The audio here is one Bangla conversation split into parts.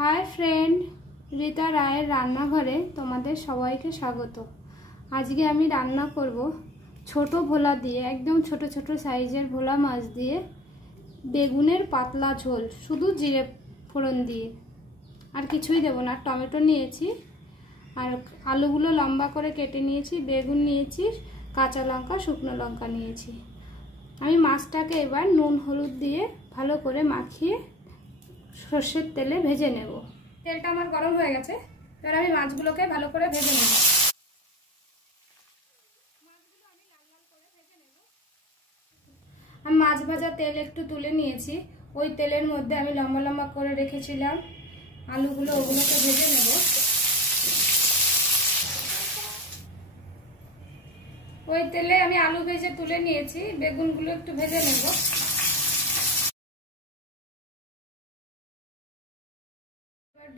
हाय फ्रेंड, रीता रायर रान्नाघरे तोमादेर सबाइके स्वागत। आज के आमी रान्ना करब छोटो भोला दिए एकदम छोटो छोटो साइजेर भोला माछ दिए बेगुनेर पातला झोल शुधु जिरे फोड़न दिए और किछुई देब ना। टमेटो निয়েছি और आलूगुलो लम्बा करे केटे निয়েছি, बेगुन निয়েছি, काँचा लंका शुकनो लंका निয়েছি। आमी माछटाके एबार नुन हलुद दिए भालो करे माखिए সরষের তেলে ভেজে নেব। তেলটা আমার গরম হয়ে গেছে, এবার আমি মাছগুলোকে ভালো করে ভেজে নেব। মাছগুলো আমি লাল লাল করে ভেজে নেব। আমি মাছ ভাজা তেল একটু তুলে নিয়েছি, ওই তেলের মধ্যে আমি লম্বা লম্বা করে রেখেছিলাম আলুগুলো, ওগুলোকে ভেজে নেব। ওই তেলে আমি আলু ভেজে তুলে নিয়েছি, বেগুনগুলো একটু ভেজে নেব।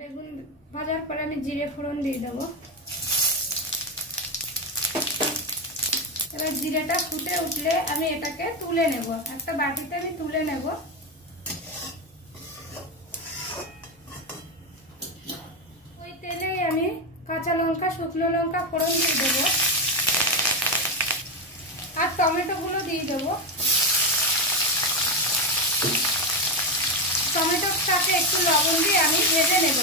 বেগুন ভাজার পরে আমি জিরে ফোড়ন দিয়ে দেব। এবার জিরেটা ফুটে উঠলে আমি এটাকে তুলে নেব, একটা বাটিতে আমি তুলে নেব। ওই তেলে আমি কাঁচা লঙ্কা শুকনো লঙ্কা ফোড়ন দিয়ে দেব আর টমেটোগুলো দিয়ে দেব। টমেটোটাকে একটু লবণ দিয়ে আমি ভেজে নেব।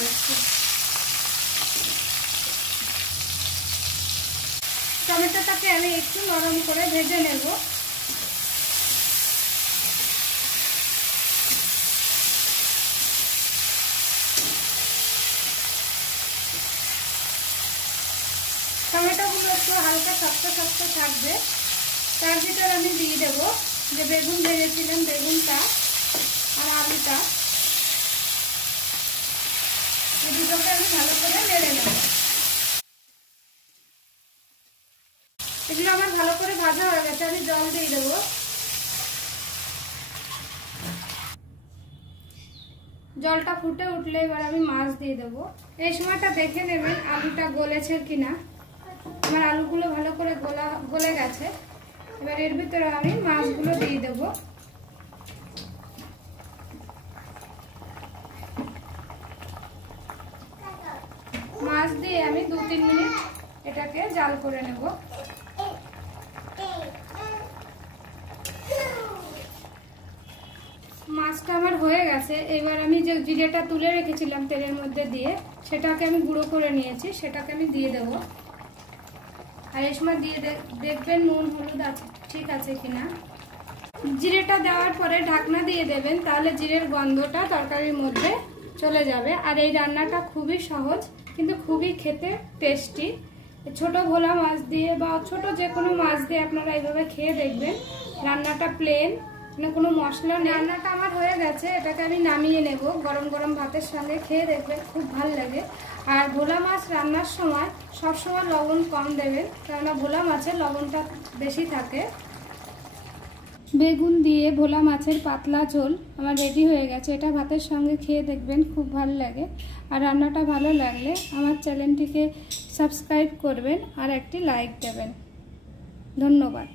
টমেটোটাকে আমি একটু নরম করে ভেজে নেব। টমেটোগুলো একটু হালকা শক্ত শক্ত থাকবে, তার ভিতরে আমি দিয়ে দেব যে বেগুন ভেজেছিলাম, বেগুনটা আর আলুটা, এই দুটোকে আমি ভালো করে নেড়ে নেব। এগুলো আমার ভালো করে ভাজা হয়ে গেছে, আমি জল দিয়ে দেবো। জলটা ফুটে উঠলে এবার আমি মাছ দিয়ে দেবো। এই সময়টা দেখে নেবেন আলুটা গলেছে কিনা। আমার আলুগুলো ভালো করে গলে গেছে। এবার এর ভিতরে আমি মাছগুলো দিয়ে দেবো। মাছ দিয়ে আমি 2-3 মিনিট এটাকে জাল করে নেব। মাছটা আমার হয়ে গেছে। এবার আমি যে জিরেটা তুলে রেখেছিলাম তেলের মধ্যে দিয়ে, সেটাকে আমি গুঁড়ো করে নিয়েছি, সেটাকে আমি দিয়ে দেব। আর এই সময় দিয়ে দেখবেন নুন হলুদ আছে ঠিক আছে কিনা। জিরেটা দেওয়ার পরে ঢাকনা দিয়ে দেবেন, তাহলে জিরের গন্ধটা তরকারির মধ্যে চলে যাবে। আর এই রান্নাটা খুবই সহজ কিন্তু খুবই খেতে টেস্টি। ছোট ভোলা মাছ দিয়ে বা ছোট যে কোনো মাছ দিয়ে আপনারা এইভাবে খেয়ে দেখবেন। রান্নাটা প্লেন, মানে কোনো মশলা নেই। রান্নাটা আমার হয়ে গেছে, এটাকে আমি নামিয়ে নেব। গরম গরম ভাতের সঙ্গে খেয়ে দেখবেন, খুব ভালো লাগে। আর ভোলা মাছ রান্নার সময় সবসময় লবণ কম দেবেন, কেননা ভোলা মাছের লবণটা বেশি থাকে। বেগুন দিয়ে ভোলা মাছের পাতলা ঝোল আমার রেডি হয়ে গেছে। এটা ভাতের সঙ্গে খেয়ে দেখবেন, খুব ভালো লাগে। আর রান্নাটা ভালো লাগলে আমার চ্যানেলটিকে সাবস্ক্রাইব করবেন আর একটি লাইক দেবেন। ধন্যবাদ।